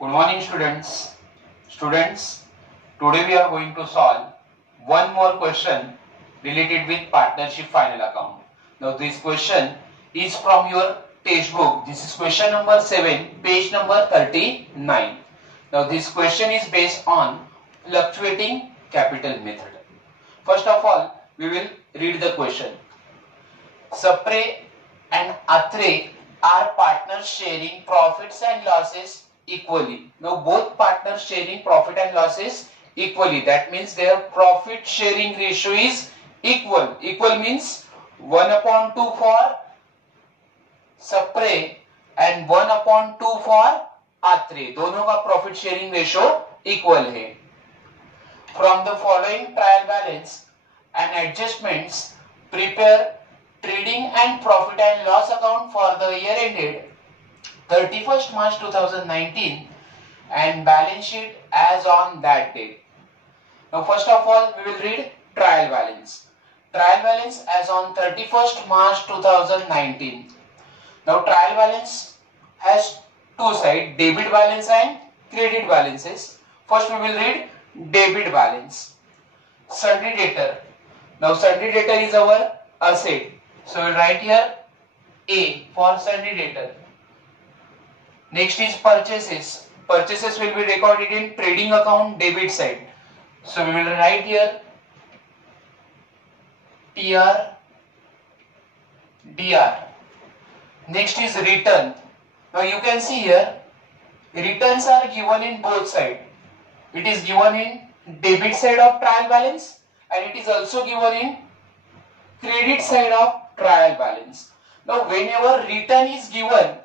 Good morning students. Students, today we are going to solve one more question related with partnership final account. Now this question is from your textbook. This is question number 7, page number 39. Now this question is based on fluctuating capital method. First of all, we will read the question. Sapre and Atre are partners sharing profits and losses equally. Now both partners sharing profit and losses equally. That means their profit sharing ratio is equal. Equal means 1/2 for Sapre and 1/2 for Atre. दोनों का profit sharing ratio equal है. From the following trial balance and adjustments, prepare trading and profit and loss account for the year ended 31st March 2019 and balance sheet as on that date. Now first of all we will read trial balance. Trial balance as on 31st March 2019. Now trial balance has two sides, debit balance and credit balances. First we will read debit balance. Sundry debtor. Now sundry debtor is our asset. So we'll write here A for sundry debtor. Next is purchases. Purchases will be recorded in trading account debit side. So we will write here TR DR. Next is return. Now you can see here returns are given in both sides. It is given in debit side of trial balance and it is also given in credit side of trial balance. Now whenever return is given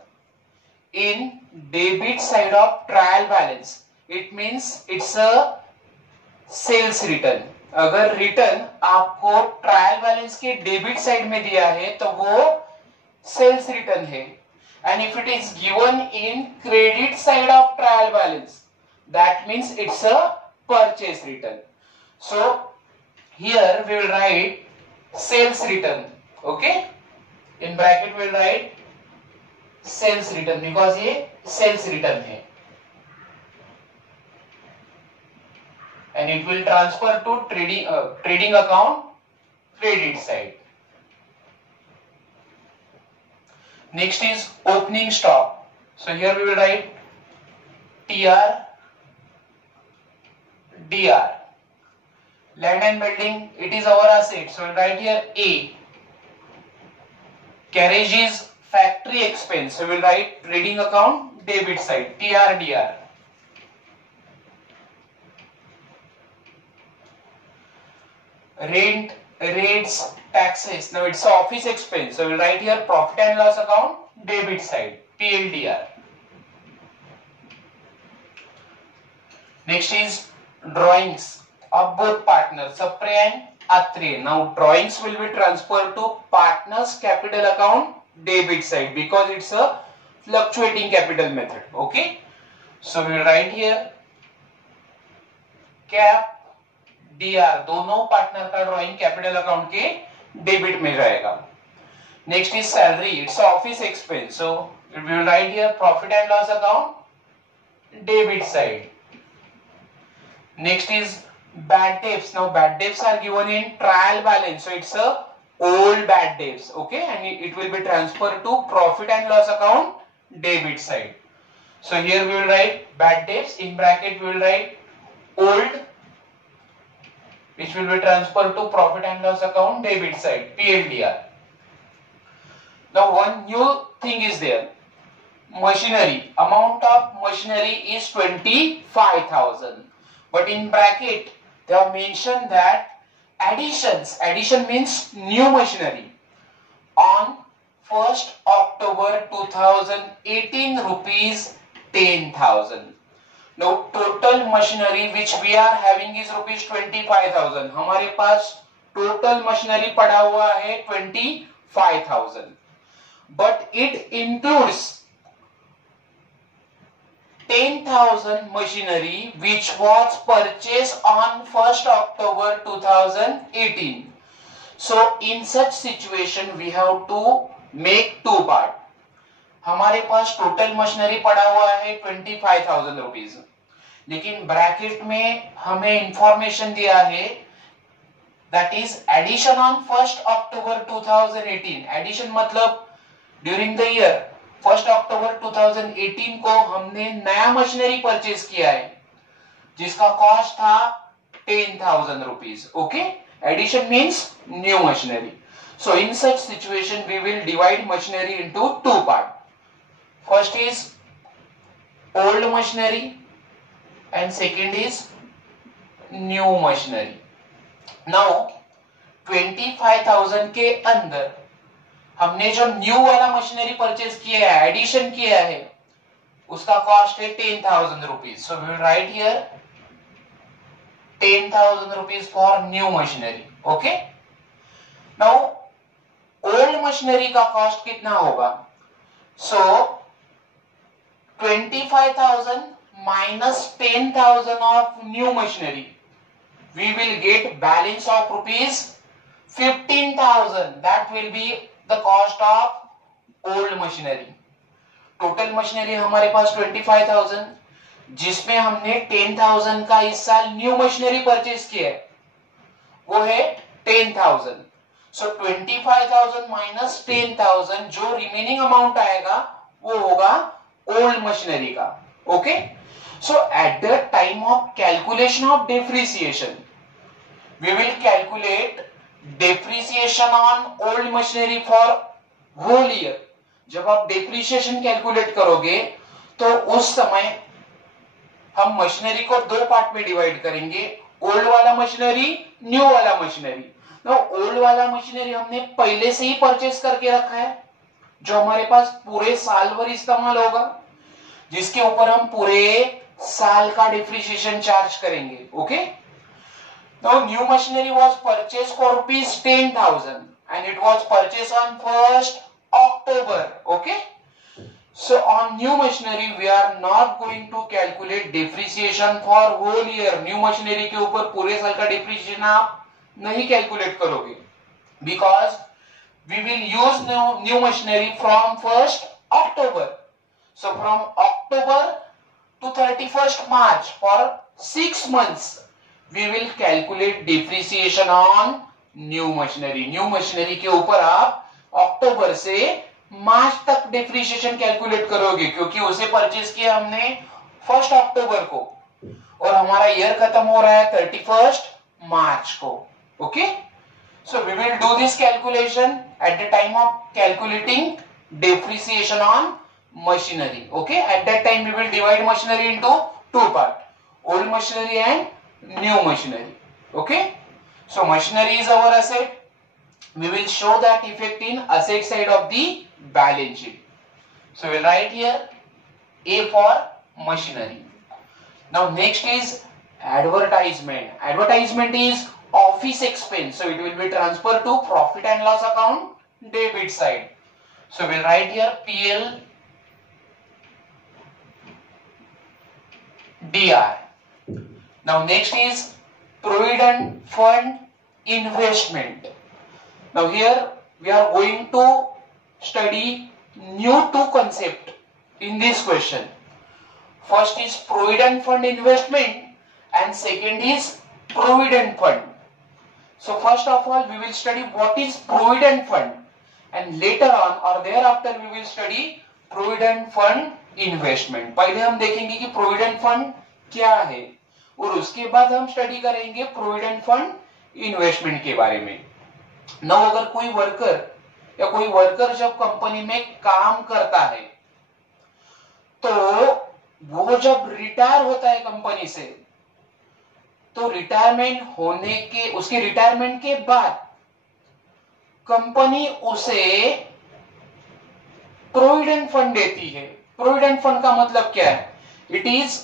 in debit side of trial balance, it means it's a sales return. अगर return आपको trial balance के debit side में दिया है तो वो sales return है. And if it is given in credit side of trial balance, that means it's a purchase return. So here we will write sales return. Okay, in bracket we will write sales return because ये sales return है and it will transfer to trading account credit side. Next is opening stock. So here we will write TR DR. Land and building, it is our asset. So we will write here A. Carriage is factory expense. So we will write trading account debit side TR DR. Rent, rates, taxes. Now it's office expense. So we will write here profit and loss account debit side PLDR. Next is drawings of both partners Sapre and Atre. Now drawings will be transferred to partners capital account debit side because it's a fluctuating capital method. Okay, so we will write here cap DR. दोनों partner का drawing capital account के debit में जाएगा. Next is salary, it's office expense. So we will write here profit and loss account debit side. Next is bad debts. Now bad debts are given in trial balance, so it's a old bad debts. Okay, and it will be transferred to profit and loss account debit side. So here we will write bad debts, in bracket we will write old, which will be transferred to profit and loss account debit side PLDR. Now one new thing is there, machinery. Amount of machinery is 25,000, but in bracket they have mentioned that addition means new machinery on 1st October 2018 rupees 10,000. Now total machinery which we are having is rupees 25,000. हमारे पास total machinery पड़ा हुआ है 25,000, but it includes 10,000 machinery which was purchased on 1st October 2018. So in such situation we have to make two parts. हमारे पास total machinery पड़ा हुआ है 25,000 rupees, लेकिन bracket में हमें इंफॉर्मेशन दिया है that is addition on 1 October 2018। Addition मतलब ड्यूरिंग द ईयर 1 अक्टूबर 2018 को हमने नया मशीनरी परचेज किया है जिसका कॉस्ट था 10,000 rupees. Okay, addition means new machinery. So in such situation we will divide machinery into two parts. First is old machinery and second is new machinery. Now 25,000 के अंदर हमने जो न्यू वाला machinery purchase किया है, addition किया है, उसका कॉस्ट है 10,000 rupees. So we will write here 10,000 rupees for new machinery. Okay, now old machinery का कॉस्ट कितना होगा? So 25,000 minus 10,000 of new machinery, we will get balance of rupees 15,000. That will be the cost of old machinery. Total machinery हमारे पास 25,000, जिसमें हमने 10,000 का इस साल new machinery purchase किया है, वो है 10,000। सो 25,000 माइनस 10,000, जो रिमेनिंग अमाउंट आएगा वो होगा ओल्ड मशीनरी का। Okay, so at the time of calculation of depreciation we will calculate depreciation on old machinery for whole year. जब आप डेप्रिसिएशन कैलकुलेट करोगे तो उस समय हम मशीनरी को दो पार्ट में डिवाइड करेंगे, ओल्ड वाला मशीनरी, न्यू वाला मशीनरी। ओल्ड वाला मशीनरी हमने पहले से ही परचेज करके रखा है, जो हमारे पास पूरे साल भर इस्तेमाल होगा, जिसके ऊपर हम पूरे साल का डिप्रिसिएशन चार्ज करेंगे। Okay, now new machinery was purchase for rupees 10,000 and it was purchase on 1 October. Okay, so on new machinery we are not going to calculate depreciation for whole year. new machinery के ऊपर पूरे साल का depreciation आप नहीं calculate करोगे, because we will use new machinery from 1st October. So from October to 31st March for 6 months we will calculate depreciation on new machinery. new machinery के ऊपर आप अक्टूबर से मार्च तक डिप्रिसिएशन कैलकुलेट करोगे, क्योंकि उसे परचेज किया हमने 1 अक्टूबर को और हमारा ईयर खत्म हो रहा है 31st मार्च को। Okay, so we will do this calculation at the time of calculating depreciation on machinery. Okay, at that time we will divide machinery into two part, old machinery and new machinery. Okay, so machinery is our asset. We will show that effect in asset side of the balance sheet. So we'll write here A for machinery. Now next is advertisement. Advertisement is office expense, so it will be transferred to profit and loss account debit side. So we'll write here PL DR. Now next is provident fund investment. Now here we are going to study new two concept in this question. First is provident fund investment and second is provident fund. So first of all we will study what is provident fund and later on or thereafter we will study provident fund investment. पहले हम देखेंगे कि provident fund क्या है और उसके बाद हम स्टडी करेंगे provident fund investment के बारे में। ना अगर कोई वर्कर या कोई वर्कर जब कंपनी में काम करता है तो वो जब रिटायर होता है कंपनी से, तो रिटायरमेंट होने के उसके रिटायरमेंट के बाद कंपनी उसे प्रोविडेंट फंड देती है। प्रोविडेंट फंड का मतलब क्या है? It is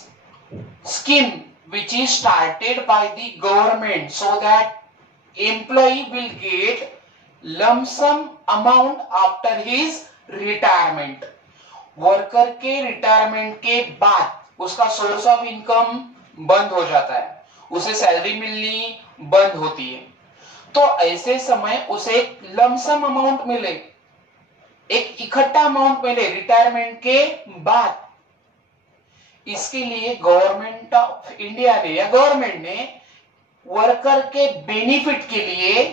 scheme which is started by the government so that employee will get lump sum amount after his retirement. Worker के रिटायरमेंट के बाद उसका सोर्स ऑफ इनकम बंद हो जाता है, उसे सैलरी मिलनी बंद होती है, तो ऐसे समय उसे एक लमसम अमाउंट मिले एक इकट्ठा अमाउंट मिले रिटायरमेंट के बाद, इसके लिए गवर्नमेंट ऑफ इंडिया ने या गवर्नमेंट ने वर्कर के बेनिफिट के लिए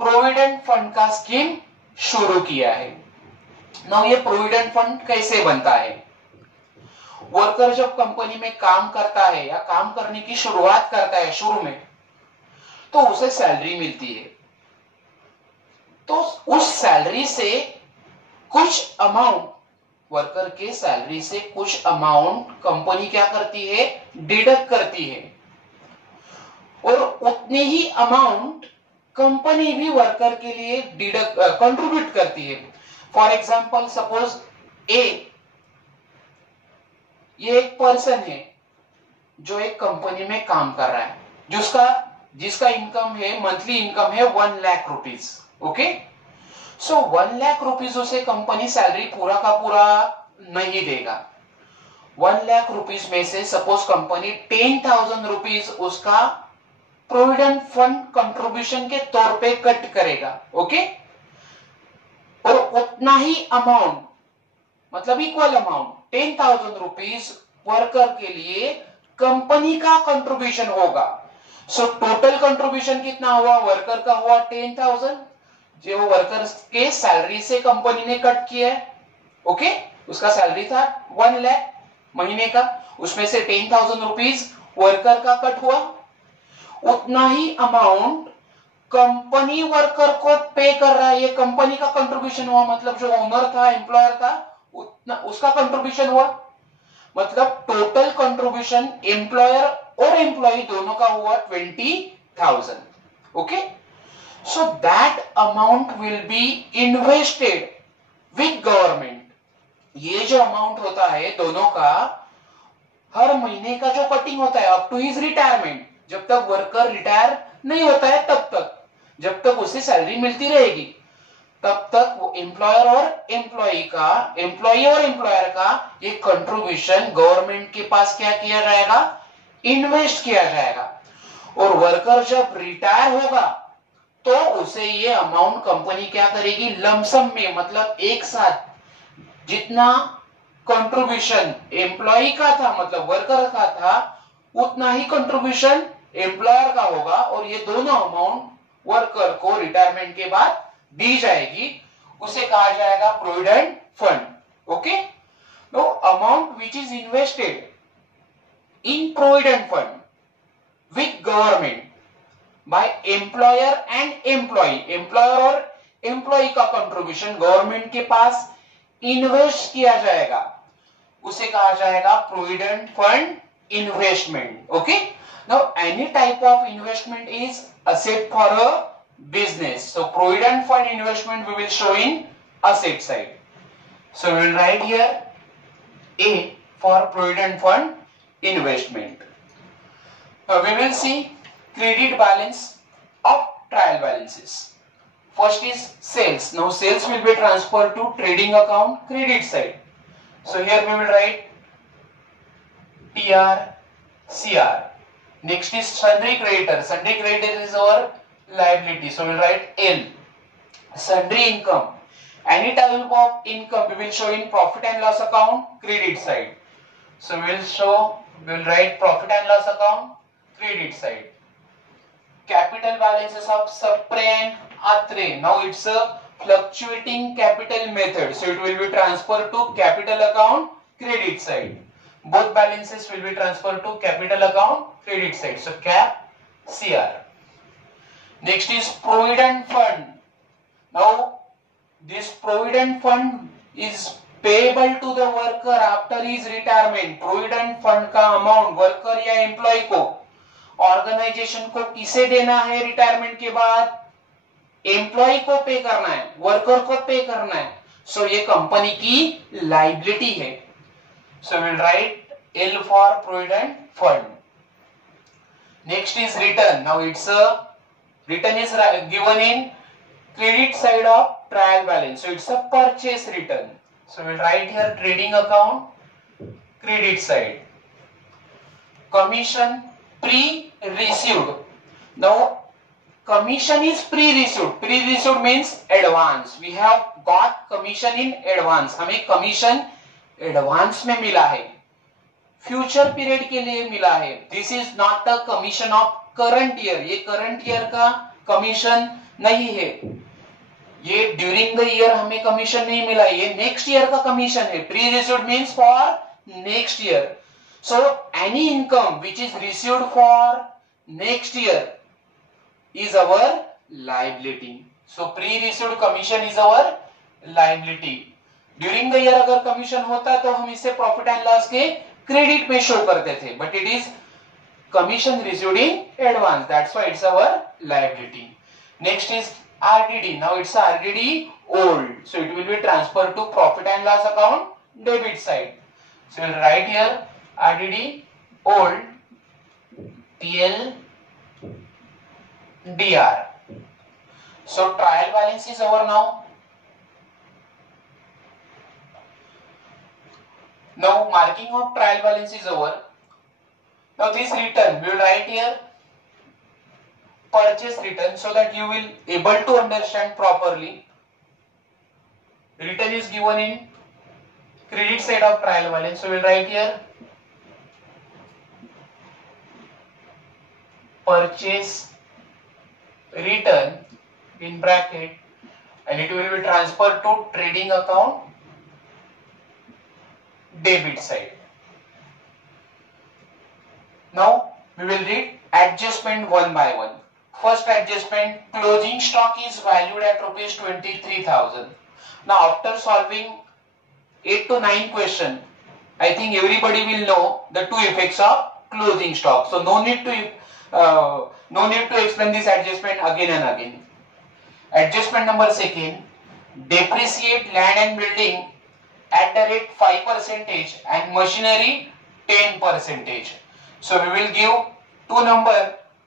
प्रोविडेंट फंड का स्कीम शुरू किया है। नाउ ये प्रोविडेंट फंड कैसे बनता है? वर्कर जब कंपनी में काम करता है या काम करने की शुरुआत करता है शुरू में, तो उसे सैलरी मिलती है, तो उस सैलरी से कुछ अमाउंट, वर्कर के सैलरी से कुछ अमाउंट कंपनी क्या करती है, डिडक्ट करती है, और उतनी ही अमाउंट कंपनी भी वर्कर के लिए डिडक्ट कंट्रीब्यूट करती है। फॉर एग्जांपल सपोज ये एक पर्सन है जो एक कंपनी में काम कर रहा है, जिसका इनकम है, मंथली इनकम है 1 लाख रुपीज। ओके, सो 1 लाख रुपीज उसे कंपनी सैलरी पूरा का पूरा नहीं देगा। 1 लाख रुपीज में से सपोज कंपनी 10,000 रुपीज उसका प्रोविडेंट फंड कंट्रीब्यूशन के तौर पे कट करेगा। ओके, और उतना ही अमाउंट, मतलब इक्वल अमाउंट 10,000 रुपीज वर्कर के लिए कंपनी का कंट्रीब्यूशन होगा। सो टोटल कंट्रीब्यूशन कितना हुआ? वर्कर का हुआ 10,000, जो वर्कर के सैलरी से कंपनी ने कट किया है। ओके, उसका सैलरी था 1 लाख महीने का, उसमें से 10,000 रुपीज वर्कर का कट हुआ। उतना ही अमाउंट कंपनी वर्कर को पे कर रहा है, ये कंपनी का कंट्रीब्यूशन हुआ, मतलब जो ओनर था, एम्प्लॉयर था, उतना उसका कंट्रीब्यूशन हुआ। मतलब टोटल कंट्रीब्यूशन एम्प्लॉयर और एम्प्लॉय दोनों का हुआ 20,000। Okay, so that amount will be invested with government। ये जो अमाउंट होता है दोनों का, हर महीने का जो कटिंग होता है अप टू हिज रिटायरमेंट, जब तक वर्कर रिटायर नहीं होता है तब तक, जब तक उसे सैलरी मिलती रहेगी तब तक वो एम्प्लॉयर और एम्प्लॉय का ये कंट्रीब्यूशन गवर्नमेंट के पास क्या किया जाएगा, इन्वेस्ट किया जाएगा। और वर्कर जब रिटायर होगा तो उसे ये अमाउंट कंपनी क्या करेगी, लमसम में, मतलब एक साथ जितना कंट्रीब्यूशन एम्प्लॉय का था, मतलब वर्कर का था, उतना ही कंट्रीब्यूशन एम्प्लॉयर का होगा, और ये दोनों अमाउंट वर्कर को रिटायरमेंट के बाद दी जाएगी। उसे कहा जाएगा provident fund. Okay, no amount which is invested in provident fund with government by employer and employ, employer और एम्प्लॉय का कंट्रीब्यूशन गवर्नमेंट के पास इन्वेस्ट किया जाएगा, उसे कहा जाएगा provident fund investment. Okay, now any type of investment is asset for a business, so provident fund investment we will show in asset side। So we will write here A for provident fund investment। Now we will see credit balance of trial balances। First is sales। Now sales will be transferred to trading account credit side, so here we will write TR CR। Next is sundry creditor। Sundry creditor is our liability, so we will write L। Sundry income, any type of income we will show in profit and loss account credit side, so we will write profit and loss account credit side। Capital balances of Sapre and Atre, now it's a fluctuating capital method, so it will be transferred to capital account credit side। Both balances will be transferred to capital account credit side, so cap CR। Next is provident fund। Now this provident fund is payable to the worker after his retirement। provident fund का amount worker या employ को, organisation को किसे देना है retirement के बाद, employ को पे करना है, वर्कर को पे करना है, सो ये कंपनी की लाइबिलिटी है। So we will write L for provident fund। Next is return। Now it's a return is given in credit side of trial balance, so it's a purchase return, so we will write here trading account credit side। Commission pre-received। Now commission is pre-received. Pre-received means advance. We have got commission in advance. हमें commission advance में मिला है, future period के लिए मिला है. This is not the commission of current year. ये current year का कमीशन नहीं है. ये ड्यूरिंग द ईयर हमें कमीशन नहीं मिला, ये नेक्स्ट ईयर का कमीशन है. Pre received means for next year. So any income which is received for next year is our liability. So pre received commission is our liability. During the year अगर commission होता तो हम इसे profit and loss के credit में show करते थे, but it is commission received in advance, that's why it's our liability. Next is RDD. Now it's RDD old, so it will be transferred to profit and loss account debit side. So we'll write here RDD old TLDR. So trial balance is over now. Now marking of trial balance is over. Now this return we will write here purchase return, so that you will able to understand properly. Return is given in credit side of trial balance, so we will write here purchase return in bracket, and it will be transferred to trading account debit side. Now we will read adjustment one by one. First adjustment, closing stock is valued at rupees 23,000. Now after solving 8 to 9 question, I think everybody will know the two effects of closing stock. So no need to explain this adjustment again and again. Adjustment number second, depreciate land and building at the rate 5% and machinery 10%. So we will give two number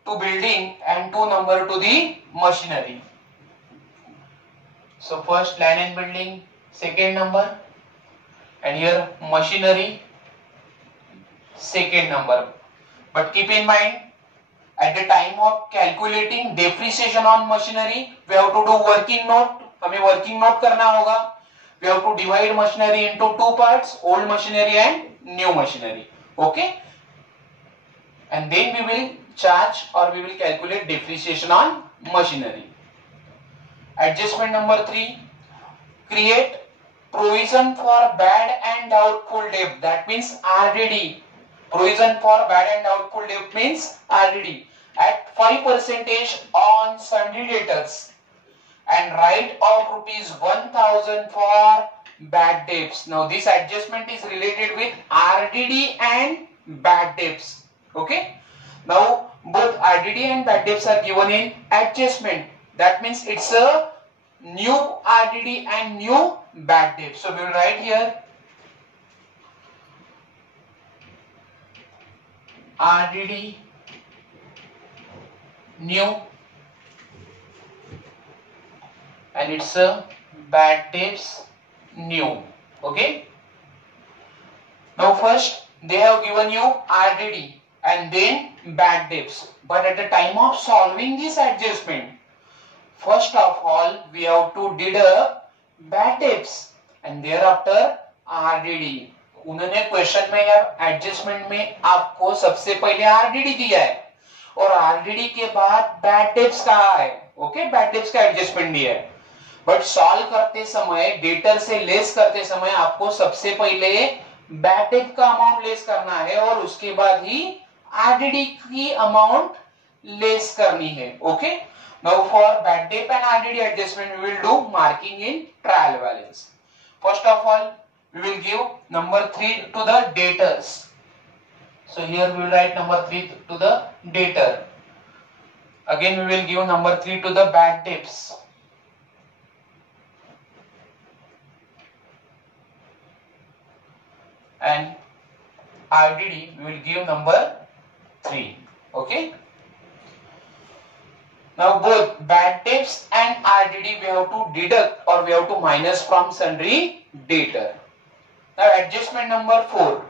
to building and two number to the machinery. So first land and building, second number, and here machinery, second number. But keep in mind, at the time of calculating depreciation on machinery, we have to do working note. हमें working note करना होगा. We have to divide machinery into two parts, old machinery and new machinery. Okay? And then we will charge or we will calculate depreciation on machinery. Adjustment number 3, create provision for bad and doubtful debt, that means RDD. Provision for bad and doubtful debt means RDD at 5% on sundry debtors, and write off rupees 1,000 for bad debts. Now this adjustment is related with RDD and bad debts. Okay? Now both RDD and bad debts are given in adjustment. That means it's a new RDD and new bad debt. So we will write here RDD new and it's a bad debts new. Okay? Now first they have given you RDD and then bad debts, but at the time of solving this adjustment, first of all we have to deduct bad debts and thereafter RDD. उन्होंने question में या adjustment में आपको सबसे पहले RDD दिया है और RDD के बाद बैड डेब्ट्स कहा है. ओके, बैड डेब्ट्स का एडजस्टमेंट दिया है, बट सॉल्व करते समय डेटर से लेस करते समय आपको सबसे पहले बैड डेब्ट का अमाउंट लेस करना है और उसके बाद ही RDD की अमाउंट लेस करनी है. ओके, नाउ फॉर बैड डेब्ट and RDD adjustment we will do marking in trial balance. First of all we will give number 3 to the debtors. So here we will write number 3 to the debtor. Again we will give number 3 to the bad debts. And RDD we will give number 3. Okay. Now both bad debts and RDD we have to deduct or we have to minus from sundry debtor. Now adjustment number 4.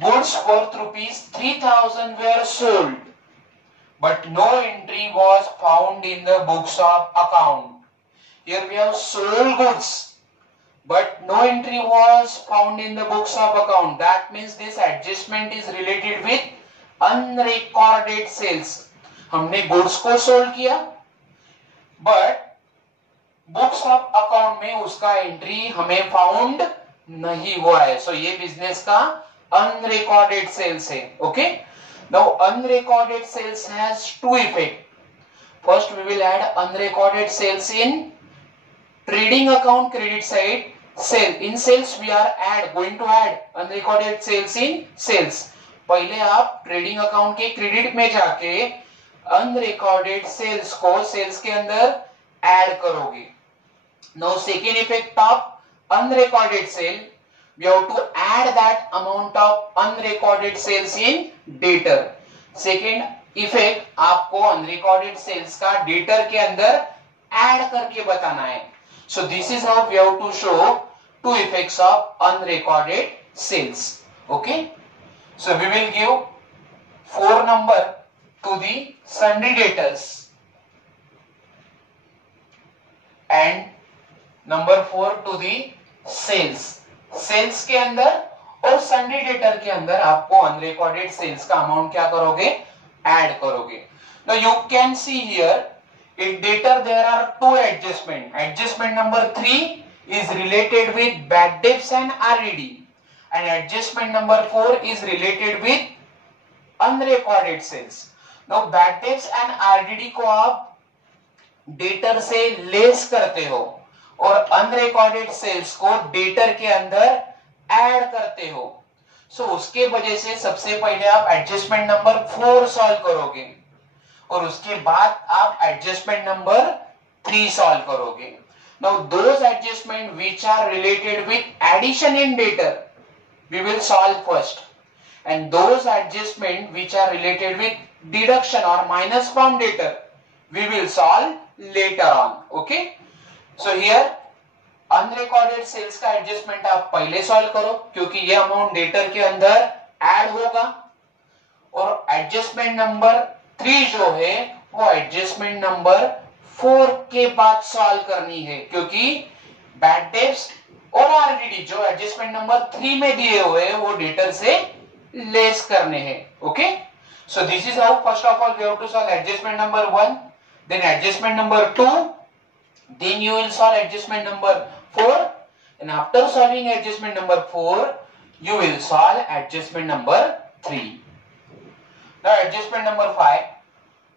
Goods worth rupees 3,000 were sold but no entry was found in the books of account. Here we have sold goods, but no entry was found in the books of account. That means this adjustment is related with unrecorded sales. हमने goods को sold किया, but books of account में उसका entry हमें found नहीं हुआ है. सो ये बिजनेस का अनरिकॉर्डेड सेल्स है. Okay, now unrecorded sales has two effect. First we will add unrecorded sales in trading account credit side. Sale in sales we are going to add unrecorded sales in sales. पहले आप trading account के credit में जाके unrecorded sales को sales के अंदर add करोगे. Now second effect of unrecorded sale, we have to add that amount of unrecorded sales in debtor. Second effect, आपको unrecorded sales का debtor के अंदर add करके बताना है. So this is how we have to show two effects of unrecorded sales. Okay, so we will give 4 number to the sundry debtors and number 4 to the sales. Sales के अंदर और sundry debtor के अंदर आपको unrecorded sales का amount क्या करोगे, add करोगे. Now you can see here in debtor there are two adjustment. Adjustment number 3 is related with bad debts and RDD and adjustment number 4 is related with unrecorded sales. Now bad debts and RDD को आप debtor से less करते हो और unrecorded sales को debtor के अंदर add करते हो. सो उसके वजह से सबसे पहले आप एडजस्टमेंट नंबर 4 सॉल्व करोगे और उसके बाद आप एडजस्टमेंट नंबर 3 सॉल्व करोगे. Now those adjustment which are related with addition in debtor we will solve first and those adjustment which are related with deduction और minus from debtor we will solve later on. Okay, so here unrecorded sales का adjustment आप पहले solve करो क्योंकि ये amount debtor के अंदर add होगा और एडजस्टमेंट नंबर 3 जो है वो एडजस्टमेंट नंबर 4 के बाद सॉल्व करनी है क्योंकि बैड डेब्ट्स और आरडीडी जो एडजस्टमेंट नंबर 3 में दिए हुए हैं वो डेटर से लेस करने हैं. Okay, so this is how first of all we have to solve adjustment number 1, then adjustment number 2, then you will solve adjustment number 4 and after solving adjustment number 4 you will solve adjustment number 3. Now adjustment number 5,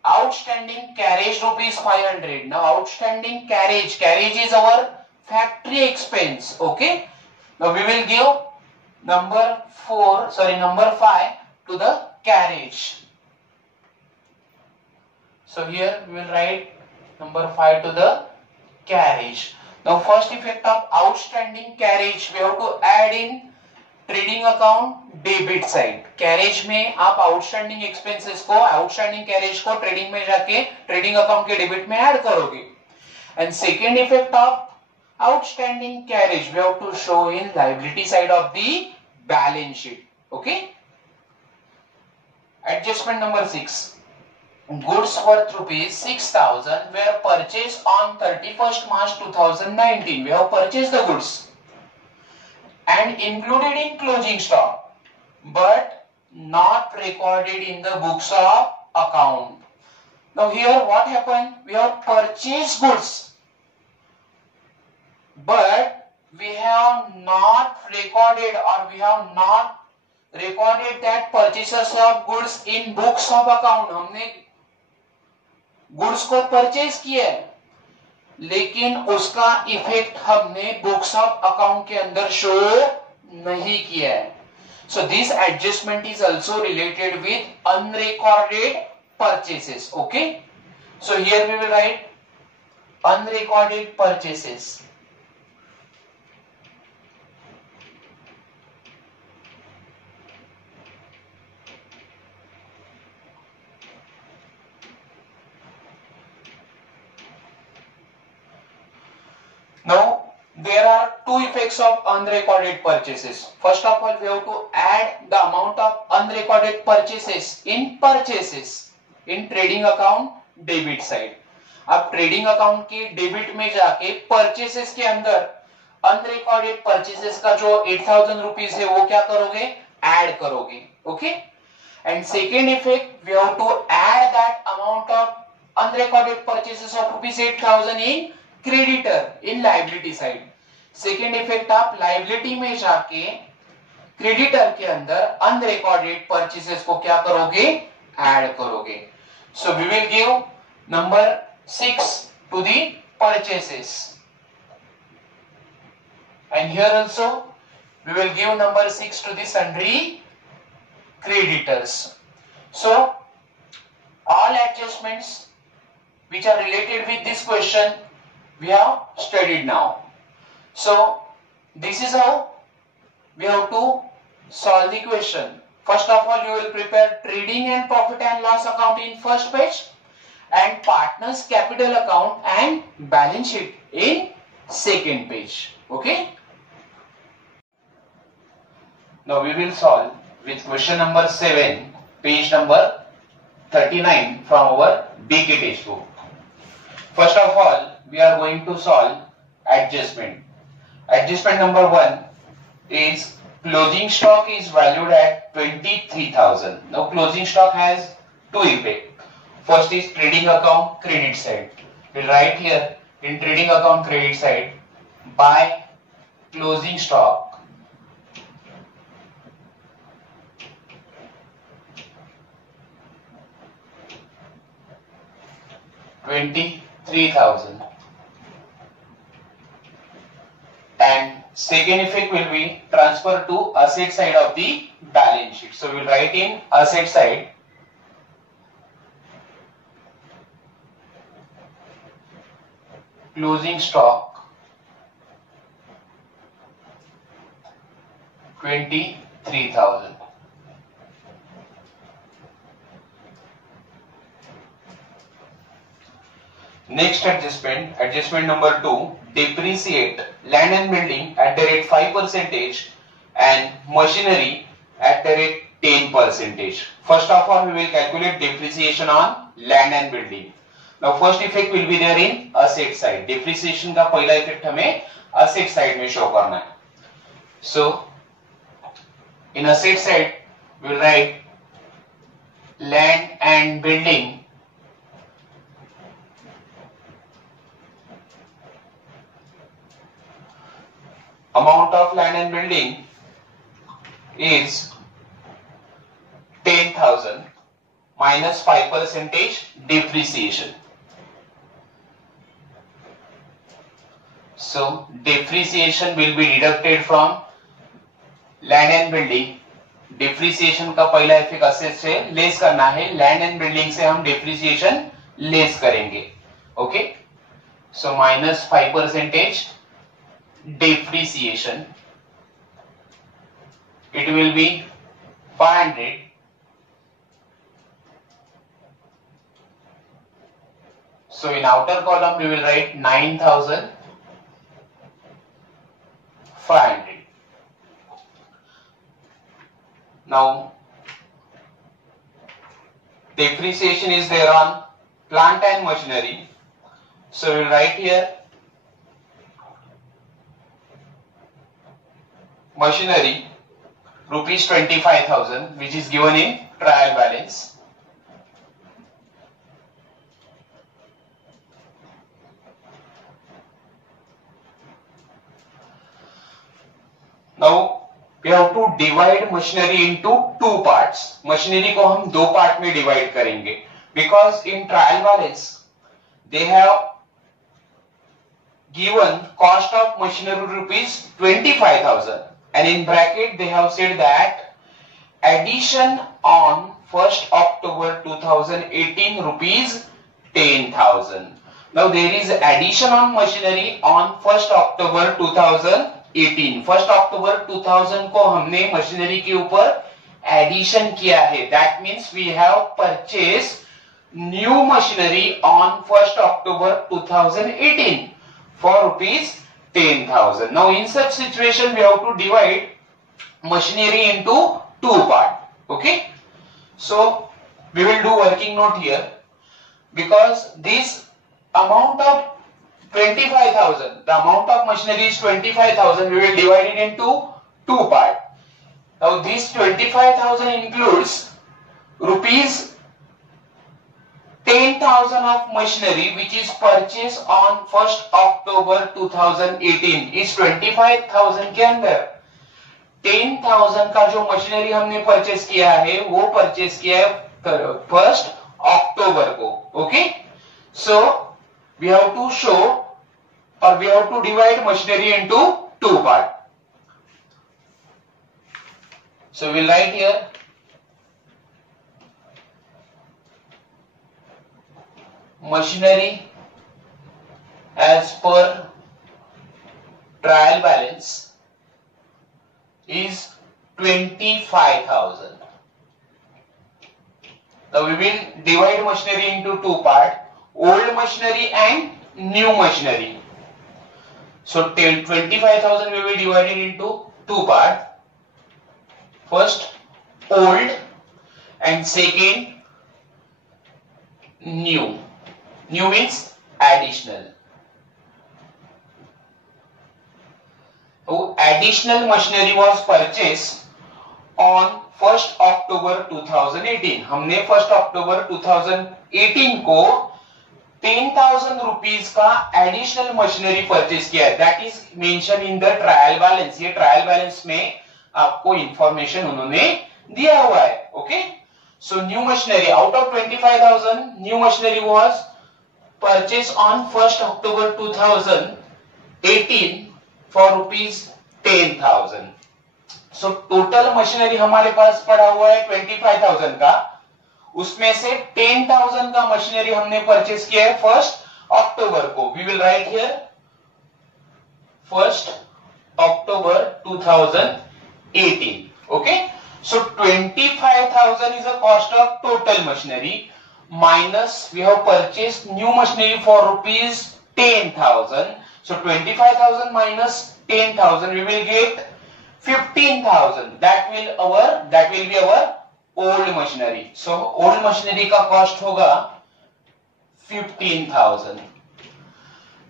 outstanding carriage rupees 500. Now outstanding carriage is our factory expense. Okay, now we will give number 5 to the carriage. So here we will write number 5 to the carriage. Now first effect of outstanding carriage we have to add in trading account debit side. carriage में आप outstanding expenses को outstanding carriage को trading में जाके trading account के debit में add करोगे. And second effect of outstanding carriage we have to show in liability side of the balance sheet. Okay, adjustment number 6, goods worth rupees 6,000 were purchased on 31st March 2019. We have purchased the goods and included in closing stock but not recorded in the books of account. Now here what happened, we have purchased goods but we have not recorded or we have not recorded that purchases of goods in books of account. हमने goods को purchase किया लेकिन उसका effect हमने books of account के अंदर show नहीं किया है. So this adjustment is also related with unrecorded purchases. Okay, so here we will write unrecorded purchases. Now there are two effects of unrecorded purchases. First of all we have to add the amount of unrecorded purchases in purchases. In trading account debit side. अब trading account के debit में जाके purchases के अंदर unrecorded purchases का जो 8000 rupees है वो क्या करोगे, ऐड करोगे। Okay, and second effect, we have to add that amount of unrecorded purchases of rupees 8000 in creditor in liability side। Second effect, आप लाइबिलिटी में जाके क्रेडिटर के अंदर अनरिकॉर्डेड परचेसेस को क्या करोगे, ऐड करोगे। So we will give number 6 to the purchases and here also we will give number 6 to the sundry creditors। So all adjustments which are related with this question we have studied now। So this is how we have to solve the question। First of all, you will prepare trading and profit and loss account in first page and partners capital account and balance sheet in second page। Okay, now we will solve with question number 7, page number 39 from our BK textbook। First of all, we are going to solve adjustment। Adjustment number 1 is closing stock is valued at 23,000। Now closing stock has two effects। First is trading account credit side। We write here in trading account credit side, by closing stock $23,000, and second effect will be transfer to asset side of the balance sheet। So we will write in asset side closing stock 23,000। Next adjustment, adjustment number 2, depreciate land and building at the rate 5% and machinery at the rate 10%। First of all, we will calculate depreciation on land and building। Now first effect will be there in asset side। depreciation का पहला effect हमें asset side में show करना है। So in asset side we will write land and building amount of land and building is 10,000 minus 5% depreciation। So depreciation will be deducted from land and building। depreciation का पहला effect asset से less करना है, land and building से हम depreciation less करेंगे। Okay, so minus 5% depreciation, it will be 500 so in outer column we will write 9,500। now depreciation is there on plant and machinery, so we will write here machinery rupees 25,000 which is given in trial balance। Now we have to divide machinery into two parts। machinery को हम दो part में divide करेंगे because in trial balance they have given cost of machinery rupees 25,000 and in bracket they have said that addition on 1st October 2018 rupees 10,000। now there is addition on machinery on 1st October 2018। 1st October 2000 को हमने machinery के ऊपर addition किया है। that means we have purchased new machinery on 1st October 2018 for rupees 10,000। now in such situation we have to divide machinery into two parts। okay, so we will do working note here, because this amount of 25,000, the amount of machinery is 25,000, we will divide it into two parts. Now this 25,000 includes rupees 10,000 of machinery which is purchased on 1st October 2018. इस 25,000 के अंदर 10,000 का जो machinery हमने purchase किया है वो purchase किया है 1st अक्टूबर को. Okay, so we have to show और we have to divide machinery into two part. So we write here machinery as per trial balance is 25,000. Now we will divide machinery into two parts, old machinery and new machinery. So till 25,000 we will divide it into two parts. First old and second new. New means additional. So additional machinery was purchased on 1st October 2018. हमने 1st October 2018 को 10,000 rupees का additional machinery purchase किया है. That is mentioned in the trial balance. ये trial balance में आपको information उन्होंने दिया हुआ है. Okay? So new machinery out of 25,000, new machinery was purchased on 1st October 2018 for rupees 10,000. So total machinery हमारे पास पड़ा हुआ है 25,000 का, उसमें से 10,000 का मशीनरी हमने परचेस किया है 1st अक्टूबर को. We will write here 1st October 2018. Okay, so 25,000 is the cost of total machinery. Minus we have purchased new machinery for rupees 10,000. So 25,000 minus 10,000 we will get 15,000. That will be our old machinery. So old machinery का cost होगा 15,000.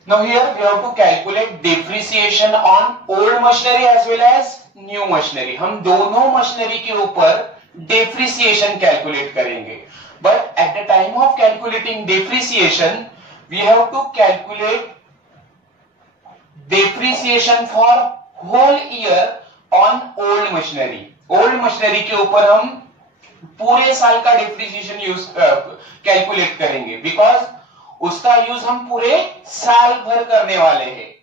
Now here we have to calculate depreciation on old machinery as well as new machinery. हम दोनों machinery के ऊपर depreciation calculate करेंगे. But at the time of calculating depreciation, we have to calculate depreciation for whole year on old machinery. Old machinery के ऊपर हम पूरे साल का depreciation यूज कैलकुलेट करेंगे, because उसका यूज हम पूरे साल भर करने वाले हैं.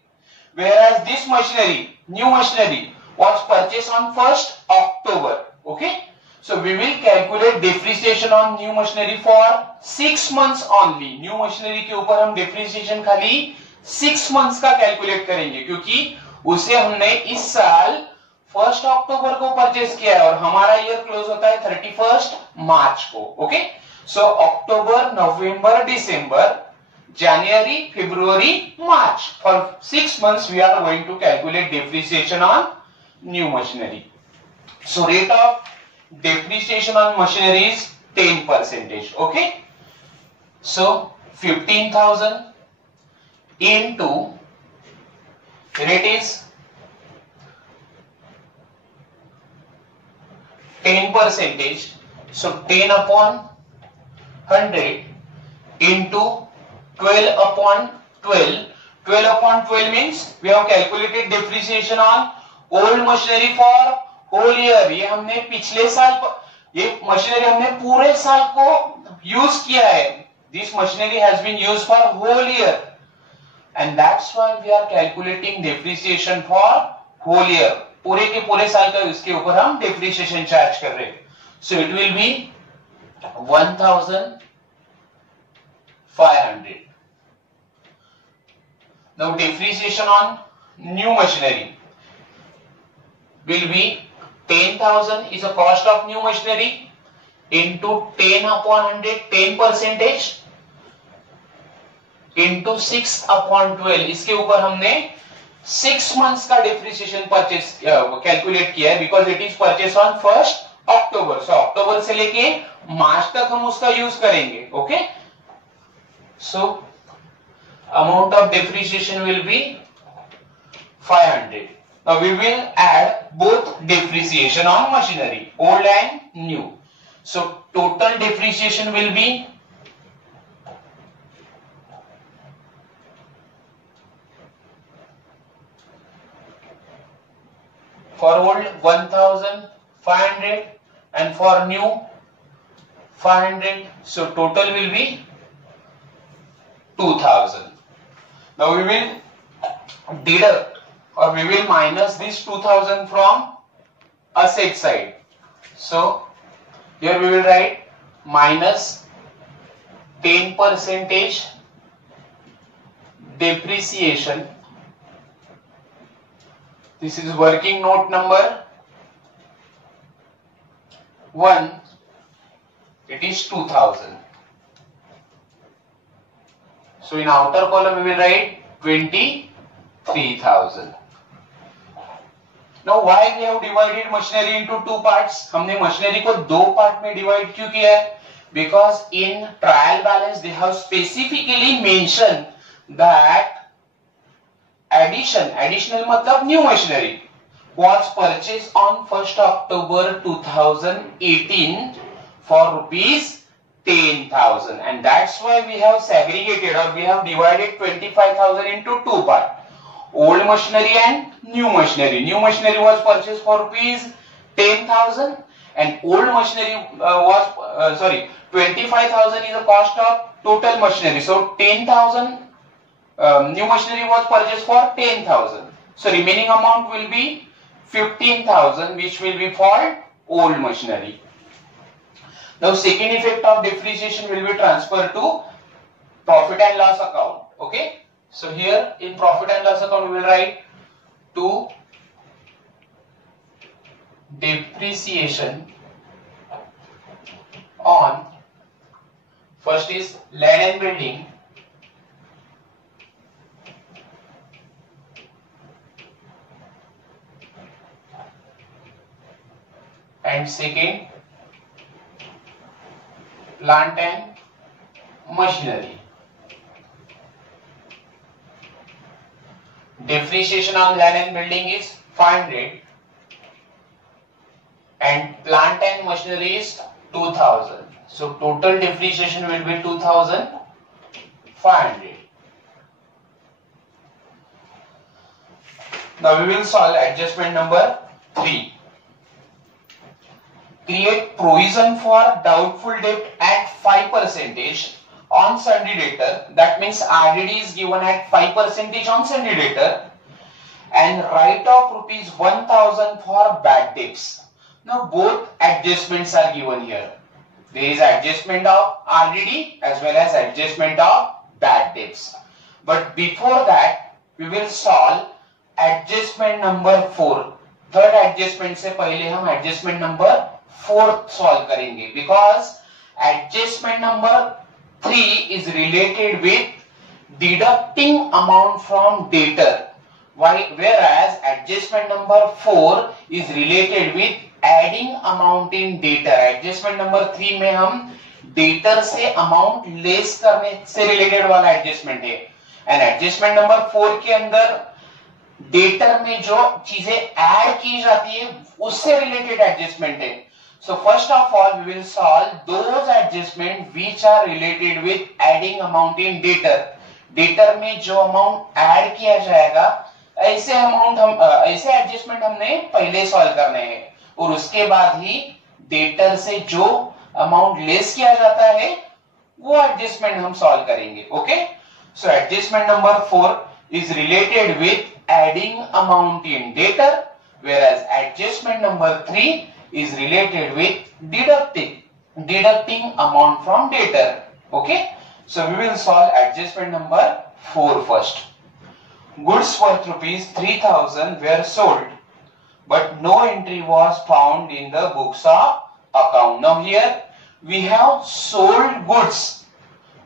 Whereas this machinery, new machinery, was purchased on 1st October. Okay. So we will calculate depreciation on new machinery for 6 months only. New machinery के ऊपर हम depreciation खाली 6 months का calculate करेंगे, क्योंकि उसे हमने इस साल 1st अक्टूबर को परचेस किया है और हमारा ईयर क्लोज होता है 31st मार्च को. Okay, so October, November, December, January, February, March. For 6 months we are going to calculate depreciation on new machinery. So rate of depreciation on machinery is 10%. Okay, so 15,000 into rate is 10%. So 10 upon 100 into 12 upon 12. 12 upon 12 means we have calculated depreciation on old machinery for whole year. ये हमने पिछले साल ये machinery हमने पूरे साल को use किया है. This machinery has been used for whole year, and that's why we are calculating depreciation for whole year. पूरे के पूरे साल का इसके ऊपर हम depreciation चार्ज कर रहे हैं. So it will be 1,500. Now depreciation on new machinery will be 10,000 is the cost of new machinery into 10 upon 100, 10% into 6 upon 12. इसके ऊपर हमने 6 months का depreciation purchase calculate किया है, because it is purchased on 1st अक्टूबर, सो अक्टूबर से लेके मार्च तक हम उसका यूज करेंगे. Okay, so amount of depreciation will be 500. Now we will add both depreciation on machinery, old and new. So total depreciation will be for old 1500 and for new 500. So total will be 2000. Now we will deduct or we will minus this 2000 from asset side. So here we will write minus 10% depreciation. This is working note number 1. It is 2000. So in outer column we will write 23,000. Now why we have divided machinery into two parts? हमने machinery को दो part में divide क्यों किया है? Because in trial balance they have specifically mentioned that additional मतलब new machinery was purchased on 1st October 2018 for rupees 10,000, and that's why we have segregated or we have divided 25,000 into two parts. Old machinery and new machinery. New machinery was purchased for rupees 10,000 and old machinery 25,000 is the cost of total machinery. So 10,000 new machinery was purchased for 10,000. So remaining amount will be 15,000, which will be for old machinery. Now second effect of depreciation will be transferred to profit and loss account. Okay. So here in profit and loss account we will write to depreciation on first is land and building, and second plant and machinery. Depreciation on land and building is 500 and plant and machinery is 2000. So total depreciation will be 2500. Now we will solve adjustment number 3. Create provision for doubtful debt at 5% on sundry debtor. That means RDD is given at 5% on sundry debtor, and write off rupees 1,000 for bad debts. Now both adjustments are given here. There is adjustment of RDD as well as adjustment of bad debts. But before that we will solve adjustment number 4. Third adjustment से पहले हम adjustment number 4 solve करेंगे, because adjustment number 3 is related with deducting amount from debtor, whereas adjustment number 4 is related with adding amount in debtor. Adjustment number 3 में हम debtor से amount less करने से related वाला adjustment है, and adjustment number 4 के अंदर debtor में जो चीजें add की जाती है उससे related adjustment है. So first of all we will solve those adjustment which are related with adding amount in debtor. Debtor में जो amount add किया जाएगा ऐसे amount हम ऐसे adjustment हमने पहले solve करने हैं, और उसके बाद ही debtor से जो amount less किया जाता है वो adjustment हम solve करेंगे. Okay? So adjustment number 4 is related with adding amount in debtor, whereas adjustment number 3 is related with deducting amount from debtor. Okay, so we will solve adjustment number 4 first. Goods worth rupees 3,000 were sold, but no entry was found in the books of account. Now here we have sold goods,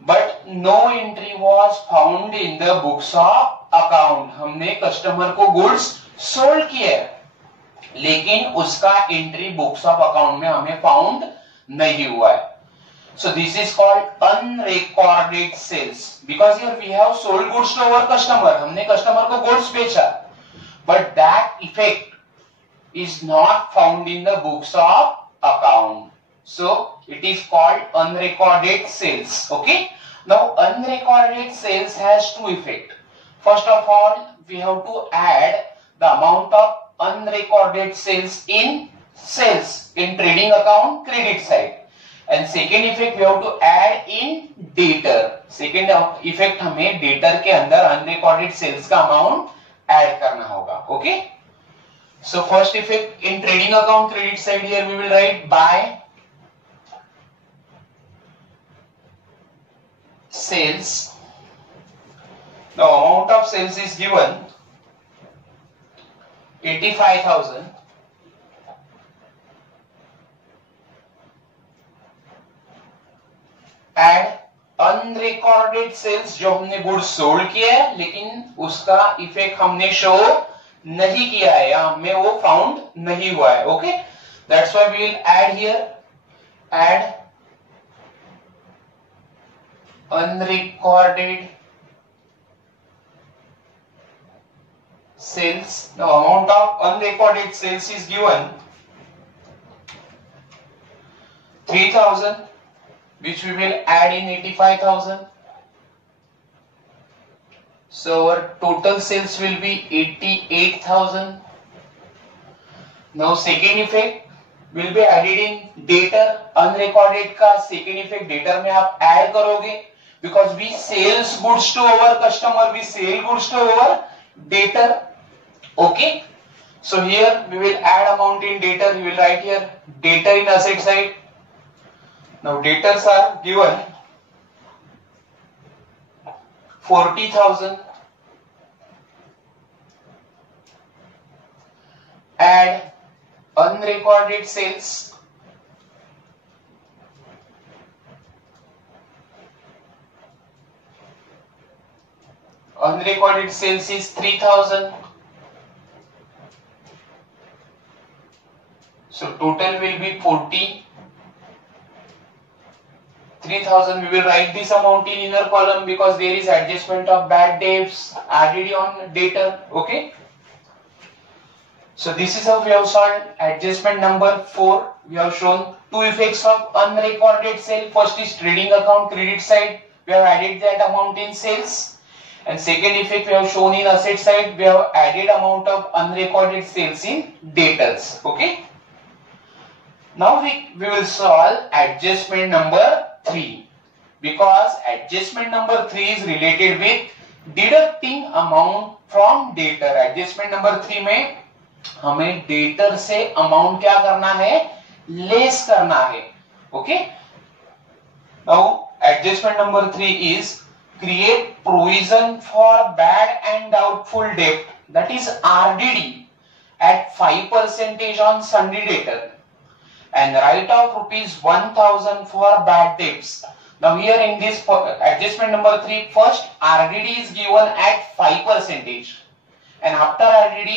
but no entry was found in the books of account. हमने customer को goods sold किया है, लेकिन उसका entry books of account में हमें found नहीं हुआ है. So this is called unrecorded sales because here we have sold goods to our customer. हमने कस्टमर को गुड्स बेचा, but that effect is not found in the books of account. So it is called unrecorded sales. Okay. Now unrecorded sales has two effects. First of all, we have to add the amount of unrecorded sales in sales in trading account credit side. And second effect we have to add in debtor. Second effect हमें debtor के अंदर unrecorded sales का amount add करना होगा. Okay. So first effect in trading account credit side, here we will write by sales. The amount of sales is given 85,000. Add unrecorded sales जो हमने goods sold किया है लेकिन उसका इफेक्ट हमने शो नहीं किया है या हमें वो फाउंड नहीं हुआ है. Okay, that's why we will add here add unrecorded sales. The amount of unrecorded sales is given 3,000, which we will add in 85,000. So our total sales will be 88,000. Now second effect will be added in debtor. Unrecorded का second effect debtor में आप add करोगे because we sales goods to our customer, we sell goods to our debtor. Okay, so here we will add amount in debtor. We will write here debtor in asset side. Now debtors are given 40,000. Add unrecorded sales. Unrecorded sales is 3,000. So total will be 40. 3,000. We will write this amount in inner column because there is adjustment of bad debts added on debtor. Okay. So this is how we have solved adjustment number 4. We have shown two effects of unrecorded sale. First is trading account credit side. We have added that amount in sales. And second effect we have shown in asset side. We have added amount of unrecorded sales in debtors. Okay. Now we will solve adjustment number 3 because adjustment number 3 is related with deducting amount from debtor. Adjustment number 3 में हमें debtor से amount क्या करना है, less करना है. Okay, now adjustment number 3 is create provision for bad and doubtful debt, that is RDD at 5% on sundry debtor and write off ₹1,000 for bad debts. Now here in this adjustment number 3, first RDD is given at 5% and after RDD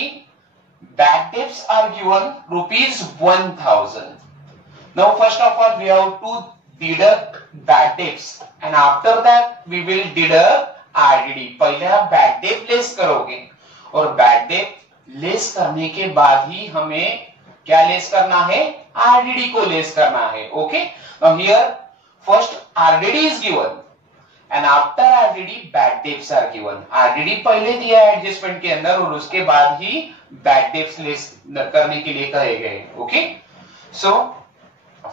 bad debts are given ₹1,000. Now first of all we have to deduct bad debts and after that we will deduct RDD. पहले आप bad debt less करोगे और bad debt less करने के बाद ही हमें क्या less करना है, आरडीडी को लेस करना है. Okay, now here first RDD is given and after RDD bad debts are given. RDD पहले दिया है एडजस्टमेंट के अंदर और उसके बाद ही बैड डेब्ट्स लेस करने के लिए कहे गए. Okay, so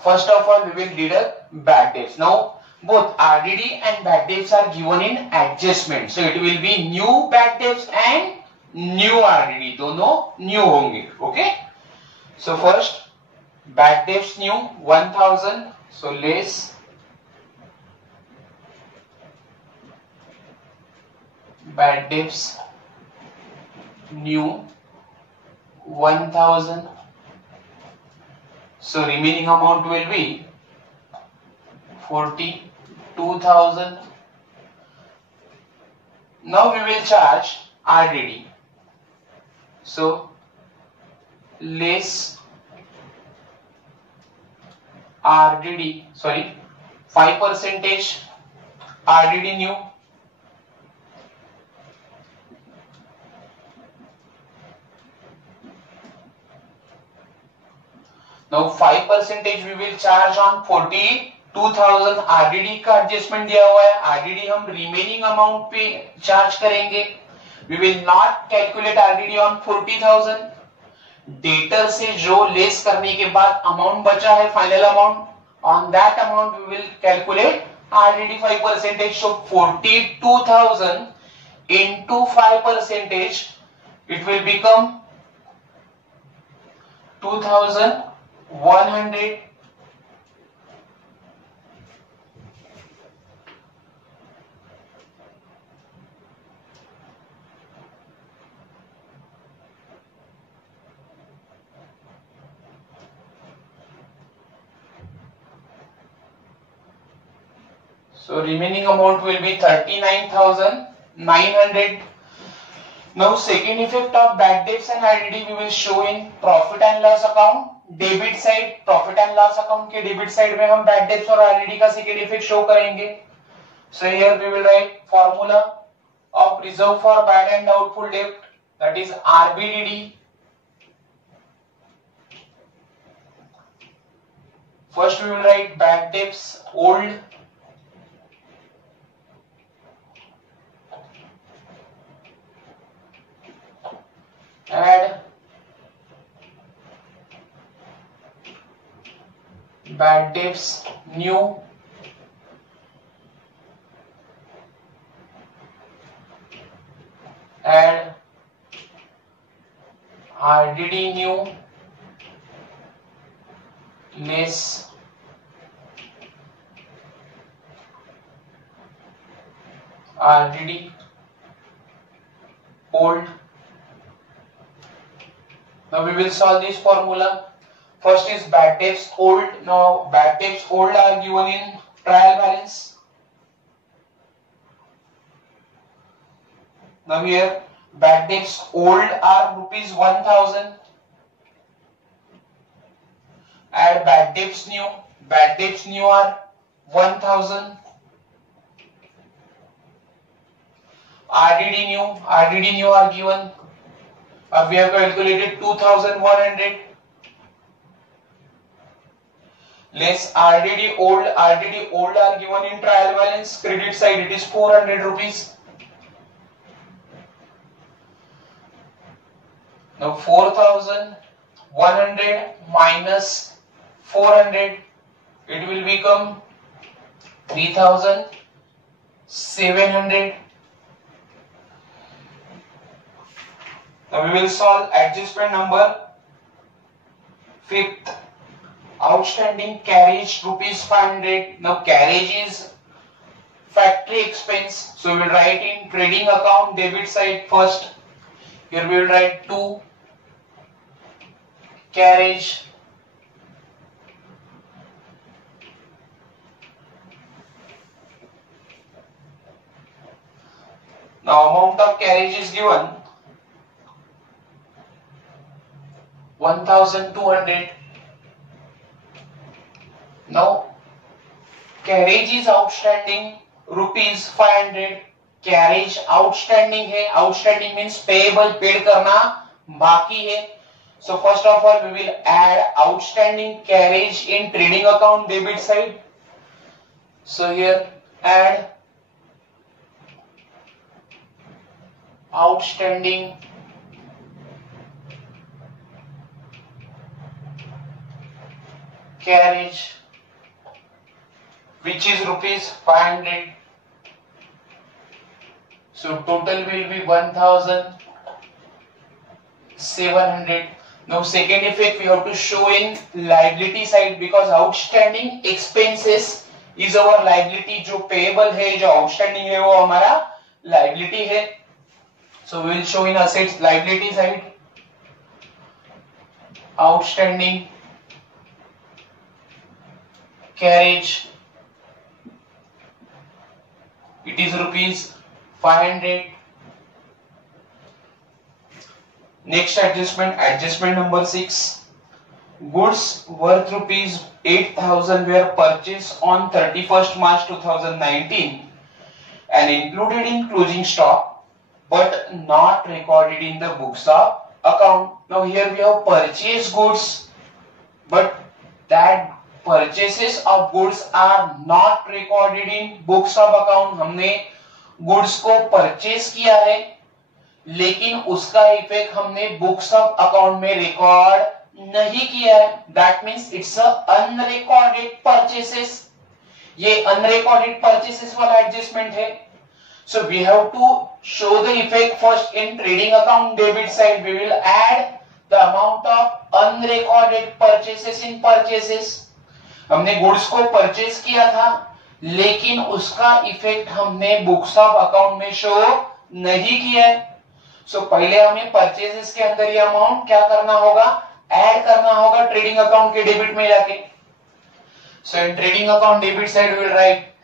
first of all we will deduct bad debts. Now both RDD and bad debts are given in adjustment, so it will be new bad debts and new RDD, दोनों new होंगे. Okay, so first bad debts new 1,000, so less bad debts new 1,000, so remaining amount will be 42,000. Now we will charge RDD, so less RDD, sorry, 5% RDD new. Now 5% we will charge on 42,000 RDD का adjustment दिया हुआ है. RDD हम remaining amount पे charge करेंगे. We will not calculate RDD on 40,000. Debtor से जो less करने के बाद अमाउंट बचा है, final amount, on that amount we will calculate RDD 5%. So 42,000 into 5%, it will become 2,100. So remaining amount will be 39,900. Now second effect of bad debts and RDD we will show in profit and loss account. Debit side, profit and loss account के debit side में हम bad debts और RDD का second effect show करेंगे. So here we will write formula of reserve for bad and doubtful डेब्ट, that is RBDD. First we will write bad debts old, add bad debts new, add RDD new less RDD old. Now we will solve this formula. First is bad debts old. Now bad debts old are given in trial balance. Now here bad debts old are rupees 1,000. Add bad debts new. Bad debts new are 1,000. RDD new are given. We have calculated 2,100 less RDD old are given in trial balance. Credit side it is 400 rupees. Now 4,100 minus 400, it will become 3,700. Now we will solve adjustment number. Fifth, outstanding carriage rupees 500. Now carriage is factory expense, so we will write in trading account debit side first. Here we will write 2 carriage. Now amount of carriage is given 1,200. Now carriage is outstanding rupees 500. Carriage outstanding है. Outstanding means payable, paid करना बाकी है. So first of all we will add outstanding carriage in trading account debit side. So here add outstanding carriage which is rupees 500. So total will be 1,700. Now second effect we have to show in liability side, because outstanding expenses is our liability. जो payable है, जो outstanding है वो हमारा liability है. So we will show in assets liability side. Outstanding carriage, it is rupees 500. Next adjustment, adjustment number 6. Goods worth rupees 8,000 were purchased on 31st March 2019 and included in closing stock but not recorded in the books of account. Now here we have purchased goods, but that purchases of goods are not recorded in books of account. हमने goods को purchase किया है, लेकिन उसका effect हमने books of account में record नहीं किया है. That means it's a unrecorded purchases. ये अनरिकॉर्डेड परचेसेस वाला एडजस्टमेंट है. So we have to show the effect first in trading account debit side. We will add the amount of unrecorded purchases in purchases. हमने goods को purchase किया था, लेकिन उसका effect हमने बुक्स ऑफ अकाउंट में शो नहीं किया है. सो पहले हमें परचेजेस के अंदर ये अमाउंट क्या करना होगा, ऐड करना होगा ट्रेडिंग अकाउंट के डेबिट में जाके. So in trading account debit side we will write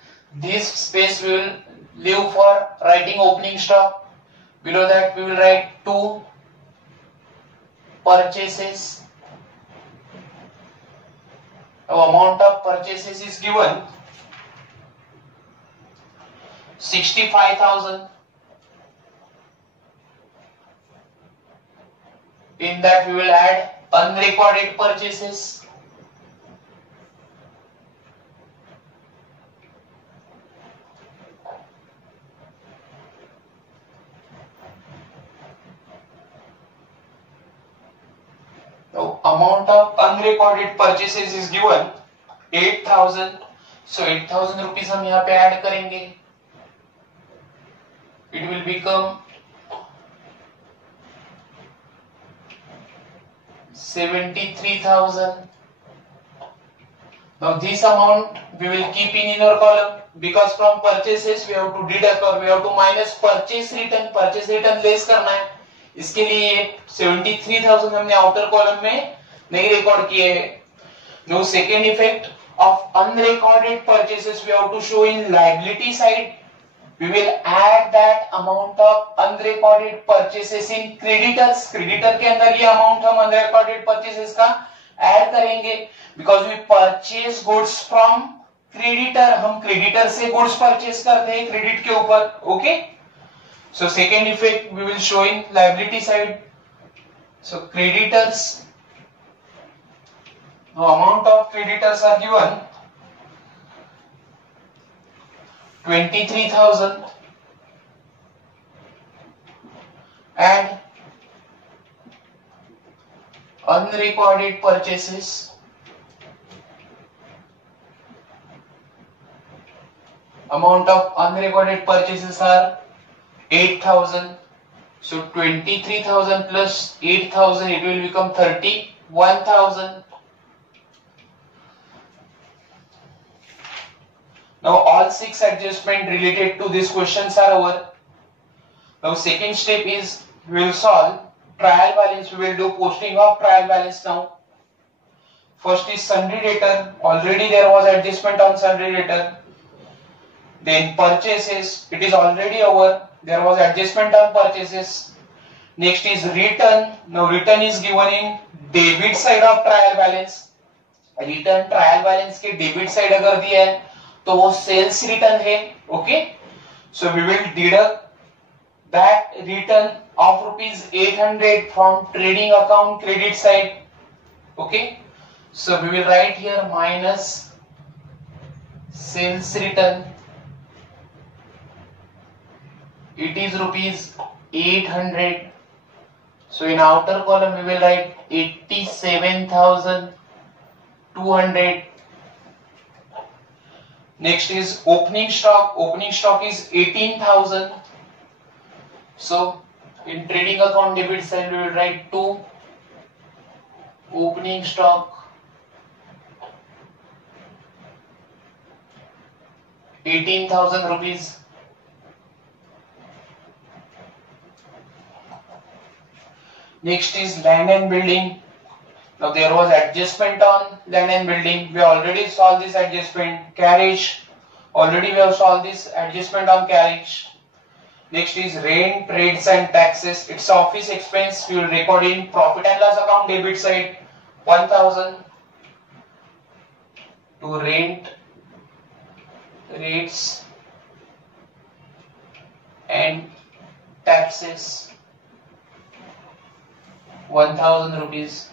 this space we will leave for writing opening stock. Below that we will write 2 purchases. Amount of purchases is given 65,000. In that we will add unrecorded purchases. Now amount of unrecorded purchases is given 8,000. So 8,000 rupees हम यहाँ पे add करेंगे. It will become 73,000. Now this amount we will keep in our column, because from purchases we have to deduct or we have to minus purchase return. Purchase return less करना है, इसके लिए 73,000 हमने outer column में नहीं record किए हैं. Now second effect of unrecorded purchases we have to show in liability side. We will add that amount of unrecorded purchases in creditors. Creditor के अंदर ये amount हम unrecorded purchases का add करेंगे, because we purchase goods from creditor. हम creditor से goods purchase करते हैं credit के ऊपर. Okay? So second effect we will show in liability side. So creditors. Now amount of creditors are given 23,000 and unrecorded purchases amount of unrecorded purchases are 8,000. So 23,000 plus 8,000, it will become 31,000. Now all 6 adjustments related to these questions are over. Now second step is we will solve trial balance. We will do posting of trial balance now. First is sundry debtor. Already there was adjustment on sundry debtor. Then purchases. It is already over. There was adjustment on purchases. Next is return. Now return is given in debit side of trial balance. Return trial balance के debit side अगर दिया है तो वो sales return है. Okay, so we will deduct that return of rupees 800 from trading account credit side. Okay, so we will write here minus sales return. It is rupees 800. So in outer column we will write 87,200. Next is opening stock. Opening stock is 18,000. So in trading account debit side we will write 2 opening stock 18,000 rupees. Next is land and building. Now there was adjustment on land and building. We already solved this adjustment. Carriage. Already we have solved this adjustment on carriage. Next is rent, rates and taxes. It's office expense. We will record in profit and loss account debit side 1000 to rent, rates and taxes 1000 rupees.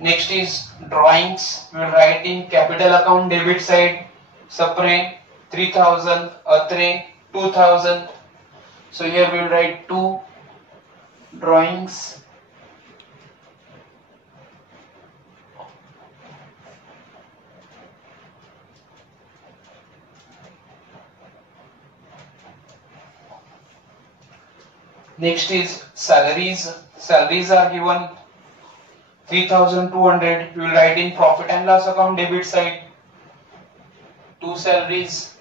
Next is drawings. We will write in capital account debit side separate 3000, atre 2000. So here we will write 2 drawings. Next is salaries. Salaries are given 3200. We will write in profit and loss account debit side 2 salaries.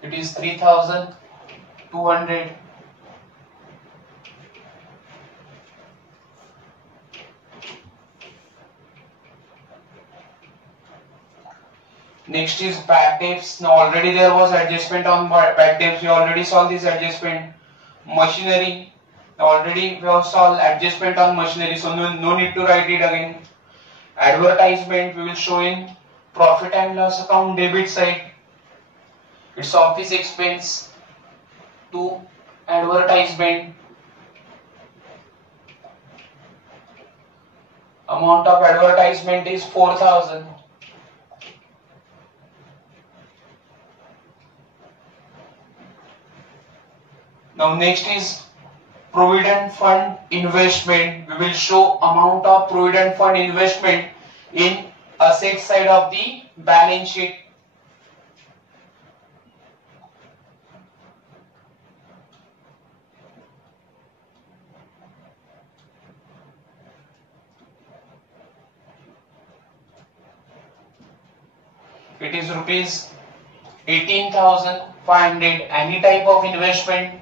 It is 3200. Next is bad debts. Now already there was adjustment on bad debts. We already saw this adjustment. Machinery. Now already we have solved adjustment on machinery, so no need to write it again. Advertisement we will show in profit and loss account debit side. It's office expense to advertisement. Amount of advertisement is 4000. Now next is provident fund investment. We will show amount of provident fund investment in asset side of the balance sheet. It is rupees 18,500. Any type of investment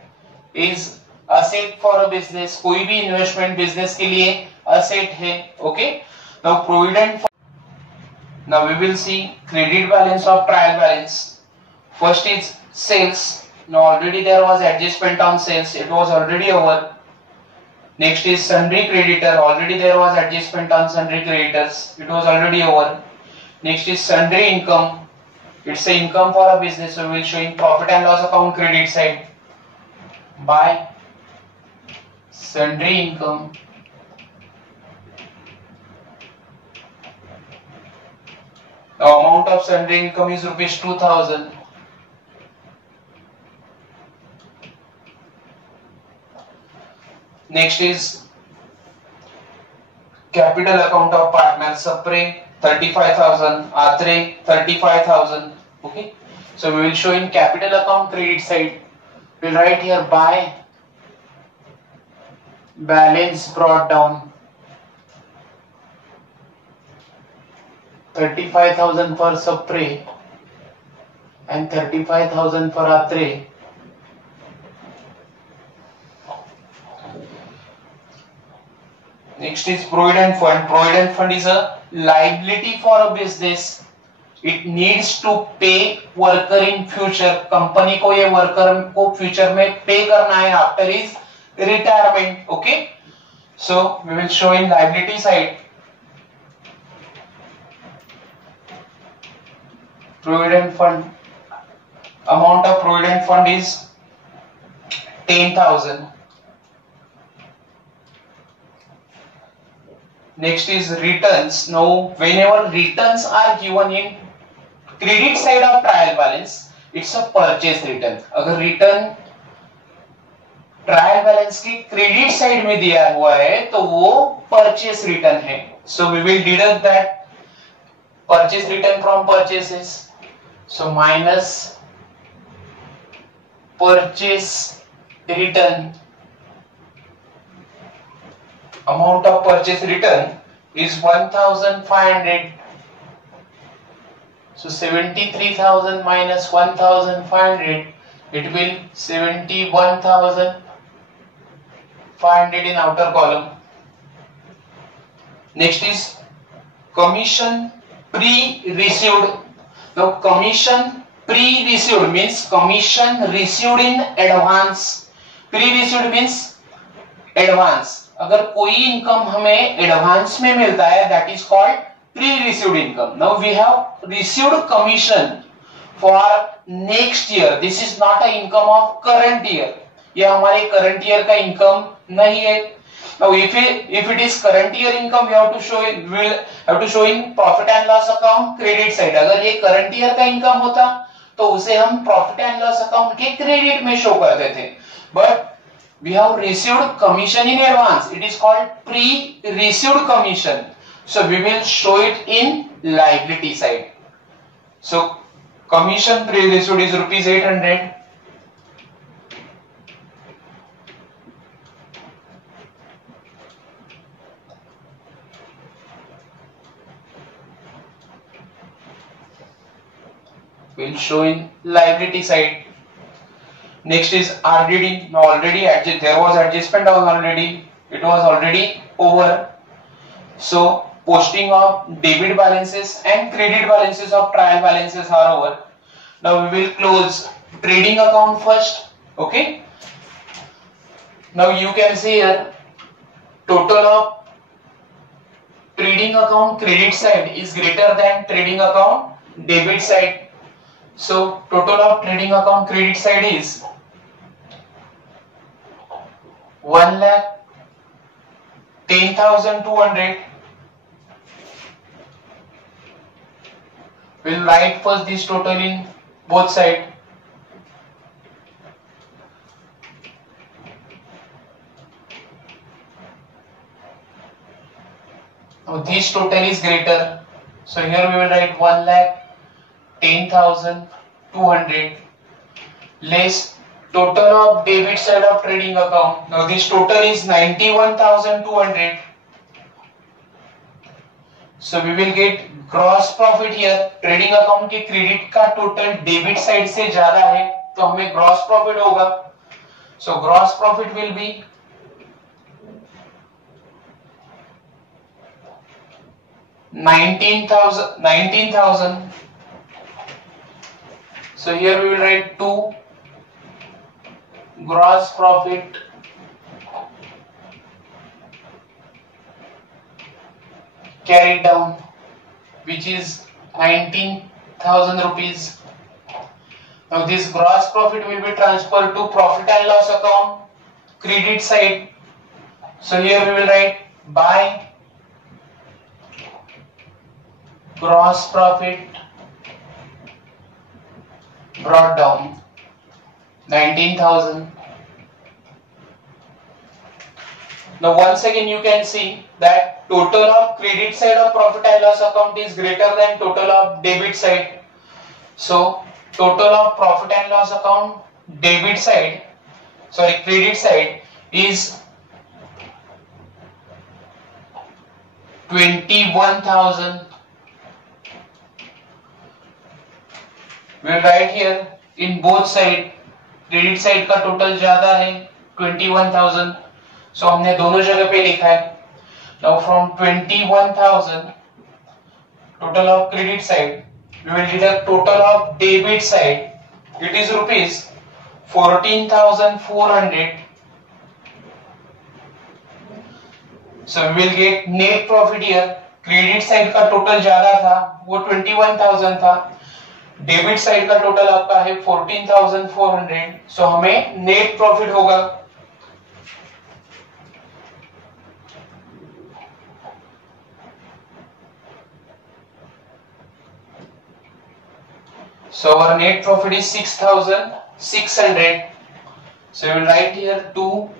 is asset for a business. कोई भी investment business के लिए asset है. Okay. Now provident fund. Now we will see credit balance of trial balance. First is sales. Now already there was adjustment on sales. It was already over. Next is sundry creditor. Already there was adjustment on sundry creditors. It was already over. Next is sundry income. It's a income for a business. So we will show in profit and loss account credit side by sundry income. The amount of sundry income is rupees 2000. Next is capital account of partners. Sapre 35,000, Atre 35,000. Okay. So we will show in capital account credit side. We will write here by balance brought down 35,000 for Sapre and 35,000 for Atre. Next is provident fund. Provident fund is a liability for a business. It needs to pay worker in future. Company को ये worker को future में पे करना है after his retirement. Okay. So we will show in liability side. Provident fund. Amount of provident fund is 10,000. Next is returns. Now, whenever returns are given in credit side of trial balance, it's a purchase return. अगर return trial balance की credit side में दिया हुआ है तो वो purchase return है. So we will deduct that purchase return from purchases. So minus purchase return. Amount of purchase return is 1,500. So 73,000 minus 1,500, it will 71,500 in outer column. Next is commission pre-received. Now commission pre-received means commission received in advance. Pre-received means advance. अगर कोई income हमें advance में मिलता है that is called pre received income. Now we have received commission for next year. This is not a income of current year. ये हमारे current year का income नहीं है. Now if it is current year income, we have to show it, we will have to show in profit and loss account credit side. अगर ये current year का income होता तो उसे हम profit and loss account के credit में show करते थे. But we have received commission in advance. It is called pre-received commission. So we will show it in liability side. So commission pre-received is rupees 800. Will show in liability side. Next is RDD. Now already there was adjustment already. It was already over. So posting of debit balances and credit balances of trial balances are over. Now we will close trading account first. Okay. Now you can see here total of trading account credit side is greater than trading account debit side. So total of trading account credit side is 1,10,200. We'll write first this total in both sides. Now this total is greater. So here we will write 1,10,200 less total of debit side of trading account. Now this total is 91,200. So we will get gross profit here. Trading account के credit का total debit side से ज्यादा है तो हमें gross profit होगा. So gross profit will be 19,000. So here we will write 2 gross profit carried down, which is 19,000 rupees. Now this gross profit will be transferred to profit and loss account credit side. So here we will write by gross profit brought down 19,000. Now once again you can see that total of credit side of profit and loss account is greater than total of debit side. So total of profit and loss account credit side is 21,000. We will write here in both side. Credit side का total ज्यादा है 21,000. सो हमने दोनों जगह पे लिखा है. Now from 21,000 total of credit side we will deduct total of debit side. It is rupees 14,400. So we will get net profit here. Credit side का टोटल ज्यादा था वो 21,000 था. डेबिट साइड का टोटल आपका है 14,400. सो हमें नेट प्रॉफिट होगा so our net profit is 6,600. So we will write here 2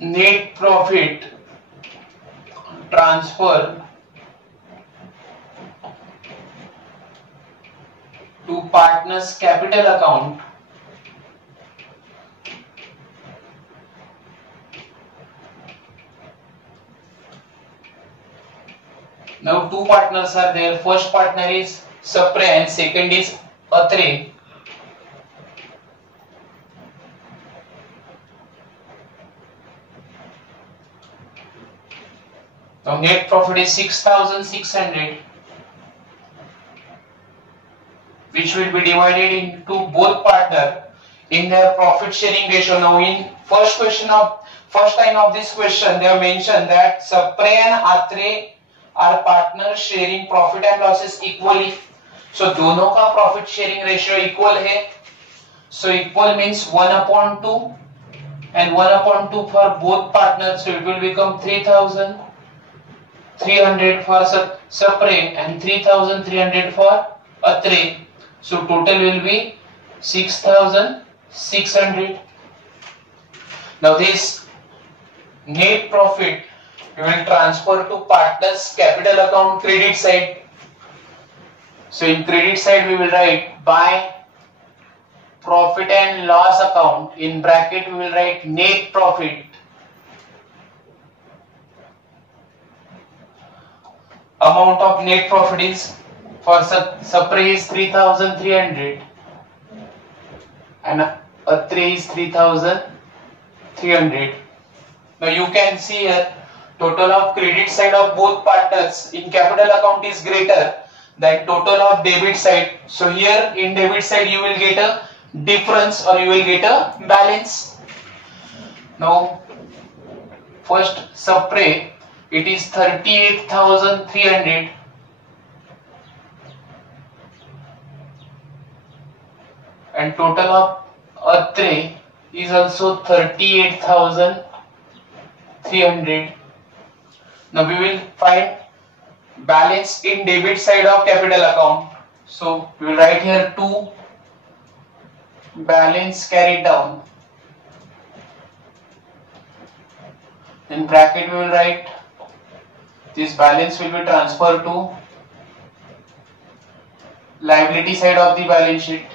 net profit transfer to partners capital account now 2 partners are there. First partner is Sapre and second is Atre. Now net profit is 6,600, which will be divided into both partner in their profit sharing ratio. Now in first line of this question, they have mentioned that Sapre and Atre are partners sharing profit and losses equally. So दोनों का profit sharing ratio equal है. So equal means 1/2 and 1/2 for both partners. So it will become 3,300 for Sapre and 3,300 for Atre. So total will be 6,600. Now this net profit we will transfer to partners capital account credit side. So in credit side we will write by profit and loss account, in bracket we will write net profit. Amount of net profit is for Sapre is 3,300 and Atre is 3,300. Now you can see here total of credit side of both partners in capital account is greater than total of debit side. So here in debit side you will get a difference or you will get a balance. Now first Sapre, it is 38,300 and total of Atre is also 38,300. Now we will find balance in debit side of capital account. So we will write here 2 balance carried down. In bracket we will write this balance will be transferred to liability side of the balance sheet.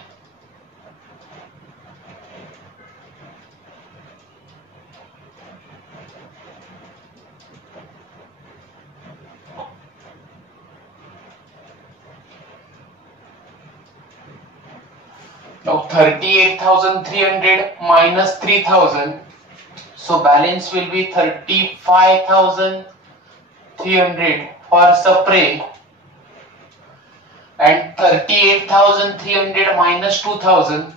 Now 38,300 minus 3,000, so balance will be 35,300 for Sapre and 38,300 minus 2,000,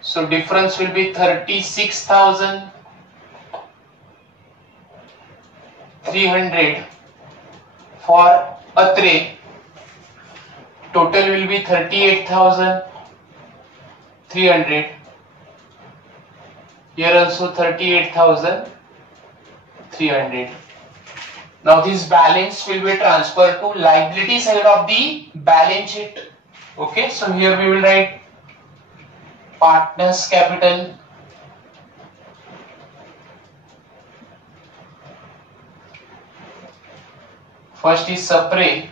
so difference will be 36,300 for Atre. Total will be 38,300. Here also 38,300. Now this balance will be transferred to liability side of the balance sheet. Okay, so here we will write partners capital first is Sapre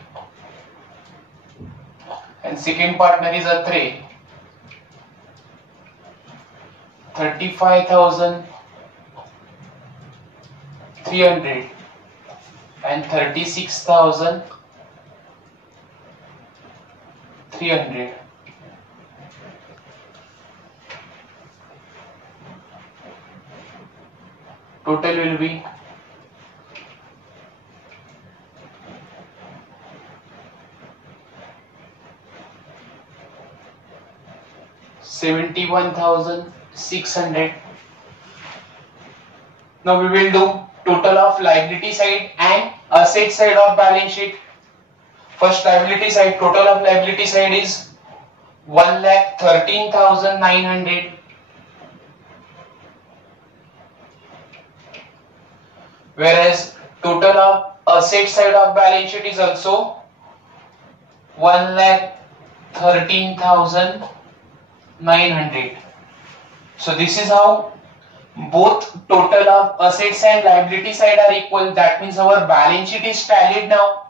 and second partner is Atre. 35,300 and 36,300. Total will be 71,600. Now we will do total of liability side and asset side of balance sheet. First liability side, total of liability side is 1,13,900. Whereas total of asset side of balance sheet is also 1,13,900. So this is how both total of assets and liability side are equal. That means our balance sheet is tallied now.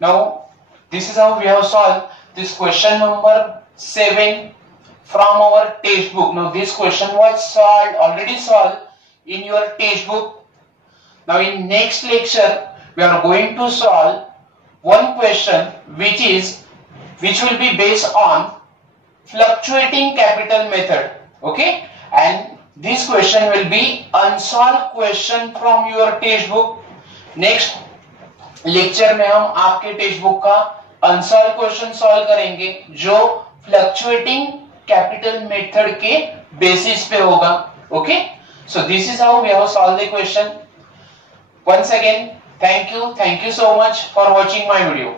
Now this is how we have solved this question number 7 from our textbook. Now this question was already solved in your textbook. Now in next lecture we are going to solve one question which will be based on fluctuating capital method. Okay, and this question will be unsolved question from your textbook. Next lecture में हम आपके text book का unsolved question solve करेंगे जो fluctuating capital method के basis पे होगा. Okay, so this is how we have solve the question. Once again, thank you so much for watching my video.